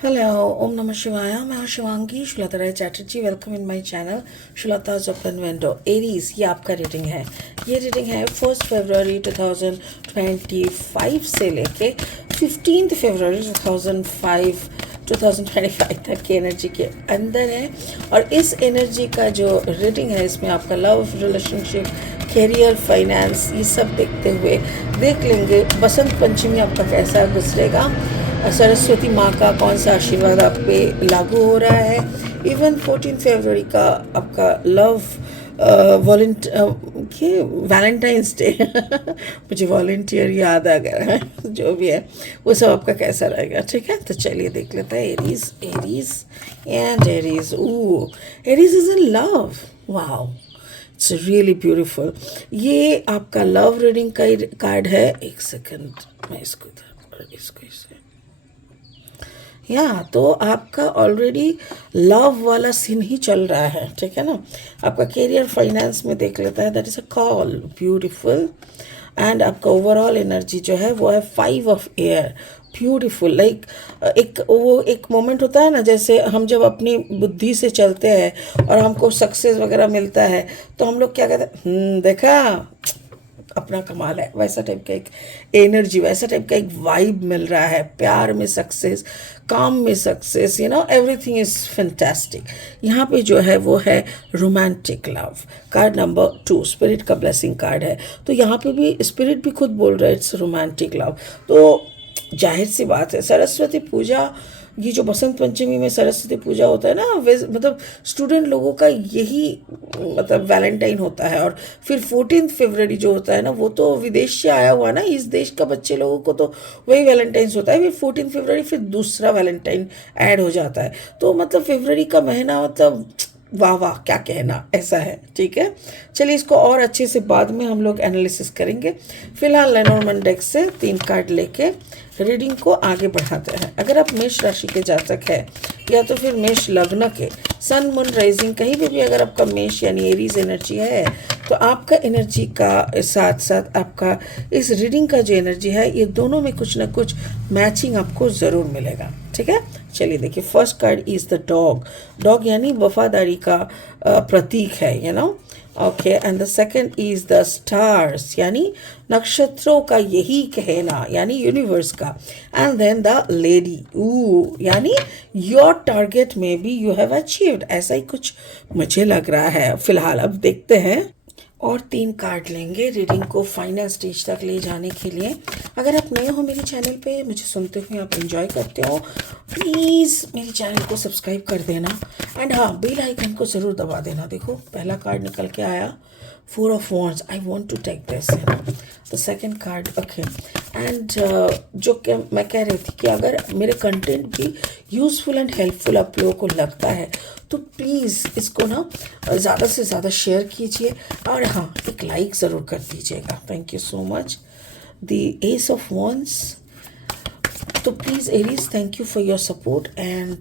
Hello, Om Namah Shivaya. मैं हूँ Shivangi Shulata Rai Chatterjee. Welcome in my channel Shulata's open window. Aries, ये आपका रीडिंग है. ये रीडिंग है 1 फरवरी 2025 से लेके 15 फरवरी 2025 तक की एनर्जी के अंदर है. और इस एनर्जी का जो रीडिंग है इसमें आपका लव, रिलेशनशिप, कैरियर, फाइनेंस, ये सब देखते हुए देख लेंगे बसंत पंचमी आपका कैसा गुजरेगा. सरस्वती माँ का कौन सा आशीर्वाद आप पे लागू हो रहा है. इवन 14 फरवरी का आपका लव वैलेंटाइंस डे मुझे वॉलेंटियर याद आ गया है जो भी है वो सब आपका कैसा रहेगा. ठीक है, तो चलिए देख लेते हैं. Aries, Aries and Aries. Oh, Aries is in love. Wow, it's really beautiful. ये आपका लव रीडिंग का कार्ड है. एक सेकंड, मैं इसको इसे तो आपका ऑलरेडी लव वाला सीन ही चल रहा है. ठीक है ना. आपका कैरियर, फाइनेंस में देख लेता है. That is a call, beautiful. And आपका ओवरऑल एनर्जी जो है वो है 5 ऑफ एयर. ब्यूटीफुल. लाइक एक मोमेंट होता है ना, जैसे हम जब अपनी बुद्धि से चलते हैं और हमको सक्सेस वगैरह मिलता है तो हम लोग क्या कहते हैं, देखा अपना कमाल है. वैसा टाइप का एक एनर्जी, वैसा टाइप का एक वाइब मिल रहा है. प्यार में सक्सेस, काम में सक्सेस, एवरीथिंग इज फैंटास्टिक. यहाँ पे जो है वो है romantic love. Card number 2 spirit का ब्लेसिंग कार्ड है. तो यहाँ पे भी स्पिरिट भी खुद बोल रहा है इट्स रोमांटिक लव. तो जाहिर सी बात है, सरस्वती पूजा, ये जो बसंत पंचमी में सरस्वती पूजा होता है ना, मतलब स्टूडेंट लोगों का यही मतलब वैलेंटाइन होता है. और फिर 14 फरवरी जो होता है ना, वो तो विदेश से आया हुआ ना, इस देश का बच्चे लोगों को तो वही वैलेंटाइंस होता है. फिर 14 फरवरी फिर दूसरा वैलेंटाइन ऐड हो जाता है. तो मतलब फरवरी का महीना मतलब वाह वाह, क्या कहना, ऐसा है. ठीक है, चलिए इसको और अच्छे से बाद में हम लोग एनालिसिस करेंगे. फिलहाल लेनोर्मन डेक से 3 कार्ड लेके रीडिंग को आगे बढ़ाते हैं. अगर आप मेष राशि के जातक है या तो फिर मेष लग्न के, सन मून राइजिंग कहीं भी अगर आपका मेष यानी एरीज एनर्जी है, तो आपका एनर्जी का साथ साथ आपका इस रीडिंग का जो एनर्जी है, ये दोनों में कुछ ना कुछ मैचिंग आपको ज़रूर मिलेगा. ठीक है, चलिए देखिए. First card is the dog. Dog यानी वफादारी का प्रतीक है. Okay, and the second is the stars यानी नक्षत्रों का यही कहना यानी यूनिवर्स का. एंड देन द लेडी, यानी योर टारगेट में बी यू हैव अचीव्ड. ऐसा ही कुछ मुझे लग रहा है फिलहाल. अब देखते हैं और 3 कार्ड लेंगे रीडिंग को फाइनल स्टेज तक ले जाने के लिए. अगर आप नए हो मेरे चैनल पे, मुझे सुनते हुए आप एंजॉय करते हो, प्लीज़ मेरे चैनल को सब्सक्राइब कर देना. एंड हाँ, बेल आइकन को ज़रूर दबा देना. देखो पहला कार्ड निकल के आया, 4 of wands. I want to take this. The second card. Okay, and जो मैं कह रही थी कि अगर मेरे कंटेंट भी यूज़फुल एंड हेल्पफुल आप लोगों को लगता है तो प्लीज़ इसको ना ज़्यादा से ज़्यादा शेयर कीजिए. और हाँ, एक लाइक ज़रूर कर दीजिएगा. Thank you so much. The ace of wands. तो please Aries, thank you for your support and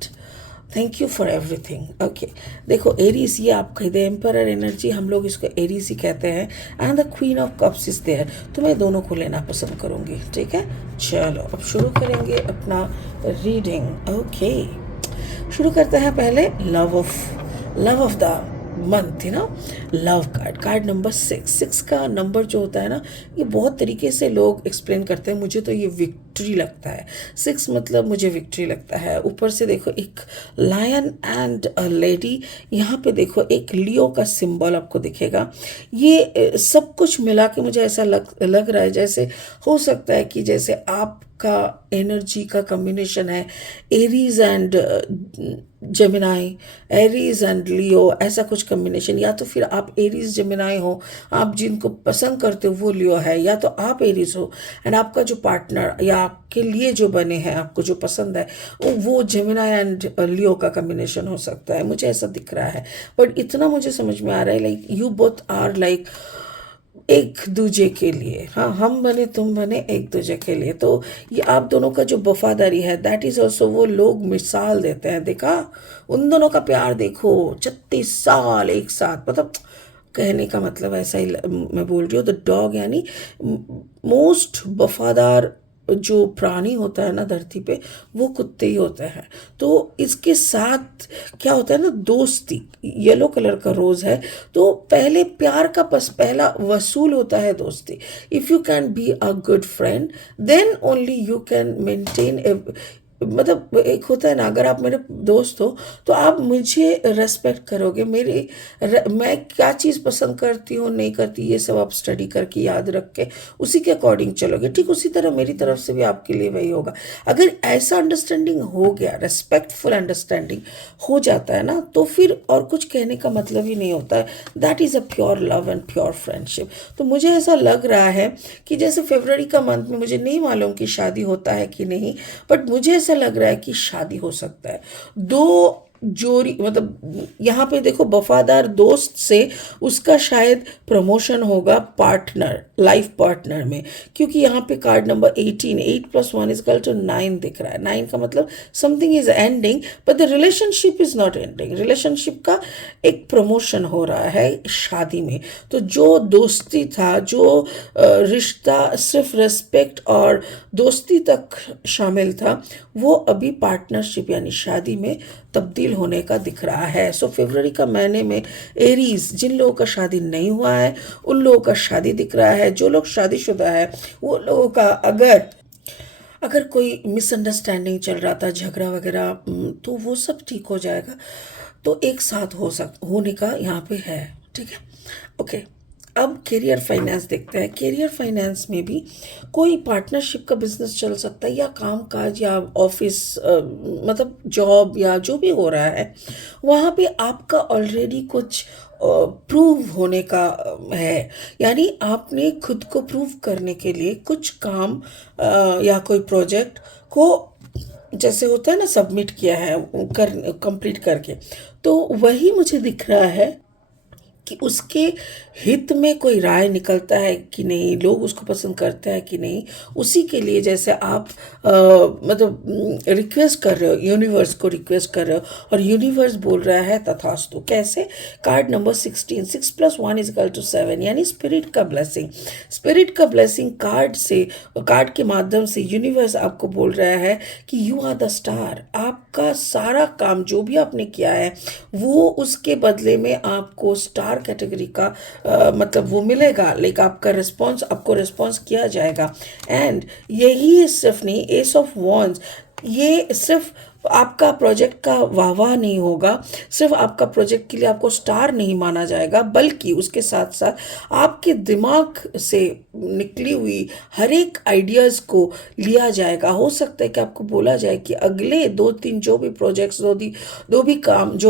thank you for everything. Okay, देखो एरीज, ये आपका द एम्परर एनर्जी, हम लोग इसको एरीज ही कहते हैं. And the queen of cups is there. तो मैं दोनों को लेना पसंद करूँगी. ठीक है, चलो अब शुरू करेंगे अपना रीडिंग. ओके, शुरू करते हैं पहले love of the month. Love card, card number 6 का नंबर जो होता है ना, ये बहुत तरीके से लोग एक्सप्लेन करते हैं. मुझे तो ये विक्ट्री लगता है. 6 मतलब मुझे विक्ट्री लगता है. ऊपर से देखो एक लायन एंड अ लेडी. यहाँ पे देखो एक लियो का सिंबल आपको दिखेगा. ये सब कुछ मिला के मुझे ऐसा लग रहा है जैसे हो सकता है कि जैसे आपका एनर्जी का कॉम्बिनेशन है Aries and Gemini, Aries and Leo, ऐसा कुछ कॉम्बिनेशन. या तो फिर आप एरीज जेमिनाई हो, आप जिनको पसंद करते हो वो लियो है, या तो आप एरीज हो एंड आपका जो पार्टनर या आपके लिए जो बने हैं, आपको जो पसंद है वो जेमिनाई एंड लियो का कॉम्बिनेशन हो सकता है. मुझे ऐसा दिख रहा है. बट इतना मुझे समझ में आ रहा है like you both are like एक दूजे के लिए. हाँ, हम बने तुम बने एक दूजे के लिए. तो ये आप दोनों का जो वफादारी है, दैट इज ऑल्सो, वो लोग मिसाल देते हैं. देखा उन दोनों का प्यार, देखो 36 साल एक साथ. मतलब कहने का मतलब ऐसा ही मैं बोल रही हूँ. द डॉग यानी मोस्ट वफादार जो प्राणी होता है ना धरती पे, वो कुत्ते ही होते हैं। तो इसके साथ क्या होता है ना, दोस्ती, येलो कलर का रोज है, तो पहले प्यार का पहला वसूल होता है दोस्ती। If you can be a good friend, then only you can maintain, मतलब एक होता है ना, अगर आप मेरे दोस्त हो तो आप मुझे रेस्पेक्ट करोगे, मैं क्या चीज़ पसंद करती हूँ नहीं करती, ये सब आप स्टडी करके याद रख के उसी के अकॉर्डिंग चलोगे। ठीक उसी तरह मेरी तरफ से भी आपके लिए वही होगा। अगर ऐसा अंडरस्टैंडिंग हो गया, रेस्पेक्टफुल अंडरस्टैंडिंग हो जाता है ना, तो फिर और कुछ कहने का मतलब ही नहीं होता है। That is a pure love and pure friendship. तो मुझे ऐसा लग रहा है कि जैसे फरवरी का मंथ में, मुझे नहीं मालूम कि शादी होता है कि नहीं, बट मुझे ऐसा लग रहा है कि शादी हो सकता है। दो जोड़ी, मतलब यहाँ पे देखो, वफादार दोस्त से उसका शायद प्रमोशन होगा पार्टनर, लाइफ पार्टनर में, क्योंकि यहाँ पे card number 18, 8+1 is equal to 9 दिख रहा है। 9 का मतलब something is ending, but the relationship is not ending. Relationship का एक प्रमोशन हो रहा है शादी में। तो जो दोस्ती था, जो रिश्ता सिर्फ रेस्पेक्ट और दोस्ती तक शामिल था, वो अभी पार्टनरशिप यानी शादी में तब्दील होने का दिख रहा है। सो फरवरी का महीने में एरीज, जिन लोगों का शादी नहीं हुआ है उन लोगों का शादी दिख रहा है। जो लोग शादीशुदा है वो लोगों का, अगर कोई मिसअंडरस्टैंडिंग चल रहा था, झगड़ा वगैरह, तो वो सब ठीक हो जाएगा। तो एक साथ होने का यहाँ पे है। ठीक है, ओके। अब कैरियर फाइनेंस देखते हैं। कैरियर फाइनेंस में भी कोई पार्टनरशिप का बिजनेस चल सकता है, या काम काज, या ऑफिस, मतलब जॉब, या जो भी हो रहा है वहाँ पे आपका ऑलरेडी कुछ प्रूव होने का है। यानी आपने खुद को प्रूव करने के लिए कुछ काम या कोई प्रोजेक्ट को, जैसे होता है ना, सबमिट किया है, कंप्लीट करके, तो वही मुझे दिख रहा है कि उसके हित में कोई राय निकलता है कि नहीं, लोग उसको पसंद करते हैं कि नहीं, उसी के लिए जैसे आप मतलब रिक्वेस्ट कर रहे हो, यूनिवर्स को रिक्वेस्ट कर रहे हो, और यूनिवर्स बोल रहा है तथास्तु। कैसे? Card number 16, 6+1 is equal to 7, यानी स्पिरिट का ब्लेसिंग। स्पिरिट का ब्लेसिंग कार्ड के माध्यम से यूनिवर्स आपको बोल रहा है कि यू आर द स्टार। आपका सारा काम जो भी आपने किया है, वो उसके बदले में आपको स्टार कैटेगरी का मतलब वो मिलेगा, लाइक आपको रिस्पॉन्स किया जाएगा। एंड यही सिर्फ नहीं, एस ऑफ वॉन्ड्स, ये सिर्फ आपका प्रोजेक्ट का वाह नहीं होगा, सिर्फ आपका प्रोजेक्ट के लिए आपको स्टार नहीं माना जाएगा, बल्कि उसके साथ साथ आपके दिमाग से निकली हुई हर एक आइडियाज़ को लिया जाएगा। हो सकता है कि आपको बोला जाए कि अगले 2-3 जो भी प्रोजेक्ट्स, जो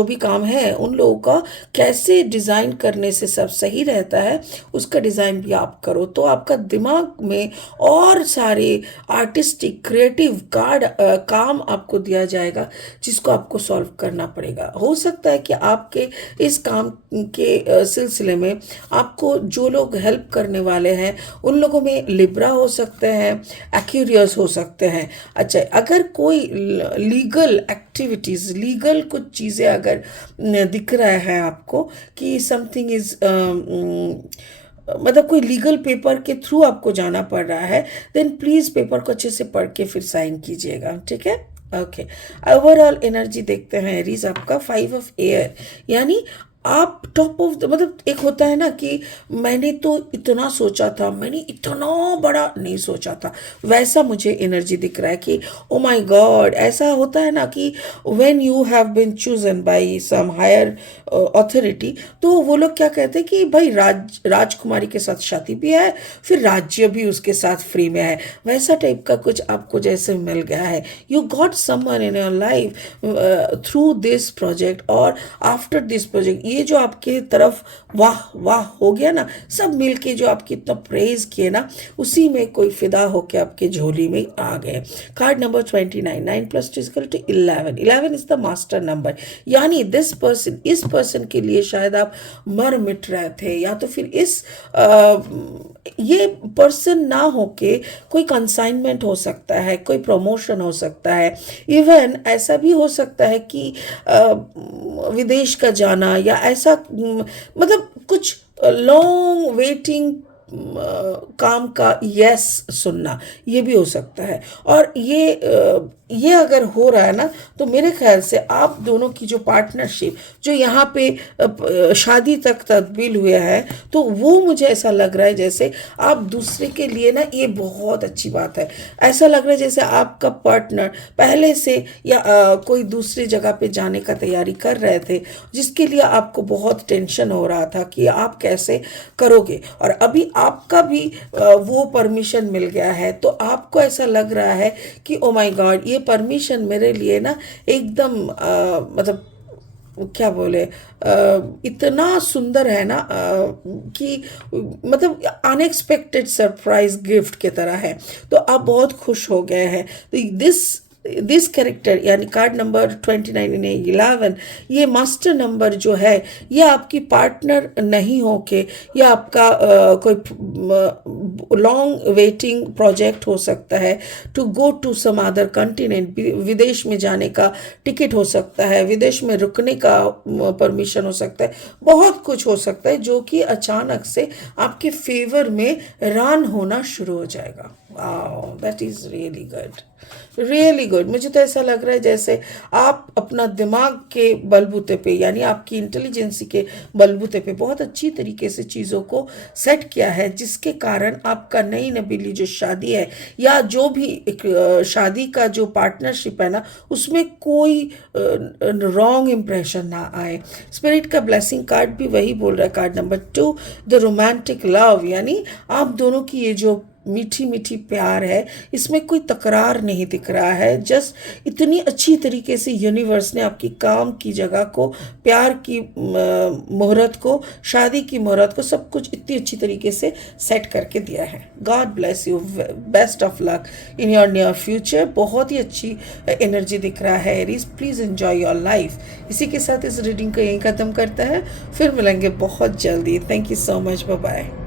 भी काम है, उन लोगों का कैसे डिज़ाइन करने से सब सही रहता है, उसका डिज़ाइन भी आप करो। तो आपका दिमाग में और सारे आर्टिस्टिक क्रिएटिव काम आपको दिया जाएगा, जिसको आपको सॉल्व करना पड़ेगा। हो सकता है कि आपके इस काम के सिलसिले में आपको जो लोग हेल्प करने वाले हैं, उन लोगों में लिब्रा हो सकते हैं, एक्यूरियस हो सकते हैं। अच्छा, अगर कोई लीगल एक्टिविटीज़, लीगल कुछ चीज़ें अगर दिख रहा है आपको कि समथिंग इज़ मतलब कोई लीगल पेपर के थ्रू आपको जाना पड़ रहा है, देन प्लीज़ पेपर को अच्छे से पढ़ के फिर साइन कीजिएगा। ठीक है, ओके। ओवरऑल एनर्जी देखते हैं एरीज आपका 5 ऑफ एयर, यानी आप टॉप ऑफ द, मतलब एक होता है ना कि मैंने तो इतना सोचा था, मैंने इतना बड़ा नहीं सोचा था, वैसा मुझे एनर्जी दिख रहा है कि ओ माय गॉड। ऐसा होता है ना कि when you have been chosen by some higher authority, तो वो लोग क्या कहते हैं कि भाई राजकुमारी के साथ शादी भी है, फिर राज्य भी उसके साथ फ्री में है, वैसा टाइप का कुछ आपको जैसे मिल गया है। You got someone in your life through this project और आफ्टर दिस प्रोजेक्ट। ये जो आपके तरफ वाह वाह हो गया ना, सब मिलके जो आपकी इतना प्रेज किए ना, उसी में कोई फिदा होके आपके झोली में आ गए। Card number 29, 9+2 = 11, 11 is the master number, यानी इस पर्सन के लिए शायद आप मर मिट रहे थे, या तो फिर ये पर्सन ना होके कोई कंसाइनमेंट हो सकता है, कोई प्रमोशन हो सकता है, इवन ऐसा भी हो सकता है कि विदेश का जाना, या ऐसा मतलब कुछ लॉन्ग वेटिंग काम का यस सुनना, ये भी हो सकता है। और ये अगर हो रहा है ना, तो मेरे ख्याल से आप दोनों की जो पार्टनरशिप जो यहाँ पे शादी तक तब्दील हुआ है, तो वो मुझे ऐसा लग रहा है जैसे आप दूसरे के लिए ना, ये बहुत अच्छी बात है। ऐसा लग रहा है जैसे आपका पार्टनर पहले से या कोई दूसरी जगह पे जाने का तैयारी कर रहे थे, जिसके लिए आपको बहुत टेंशन हो रहा था कि आप कैसे करोगे, और अभी आपका भी वो परमिशन मिल गया है, तो आपको ऐसा लग रहा है कि ओ माय गॉड, ये परमिशन मेरे लिए ना एकदम मतलब क्या बोले, इतना सुंदर है ना, कि मतलब अनएक्सपेक्टेड सरप्राइज गिफ्ट की तरह है। तो आप बहुत खुश हो गए हैं। तो दिस कैरेक्टर यानी कार्ड नंबर 29 इन 11, ये मास्टर नंबर जो है, ये आपकी पार्टनर नहीं होके, या आपका कोई लॉन्ग वेटिंग प्रोजेक्ट हो सकता है, to go to some other continent, विदेश में जाने का टिकट हो सकता है, विदेश में रुकने का परमिशन हो सकता है, बहुत कुछ हो सकता है जो कि अचानक से आपके फेवर में रन होना शुरू हो जाएगा। That is really good, really good. मुझे तो ऐसा लग रहा है जैसे आप अपना दिमाग के बलबूते पे, यानी आपकी इंटेलिजेंसी के बलबूते पे बहुत अच्छी तरीके से चीज़ों को सेट किया है, जिसके कारण आपका नई नबीली जो शादी है, या जो भी एक शादी का जो पार्टनरशिप है ना, उसमें कोई रॉन्ग इम्प्रेशन ना आए। स्पिरिट का ब्लेसिंग कार्ड भी वही बोल रहा है, card number 2, the romantic love, यानी आप दोनों की ये जो मीठी मीठी प्यार है, इसमें कोई तकरार नहीं दिख रहा है। जस्ट इतनी अच्छी तरीके से यूनिवर्स ने आपकी काम की जगह को, प्यार की मुहूर्त को, शादी की मुहूर्त को, सब कुछ इतनी अच्छी तरीके से सेट करके दिया है। God bless you, best of luck in your near future. बहुत ही अच्छी एनर्जी दिख रहा है Aries, please enjoy your life. इसी के साथ इस रीडिंग को यहीं ख़त्म करता है, फिर मिलेंगे बहुत जल्दी। Thank you so much, bye bye.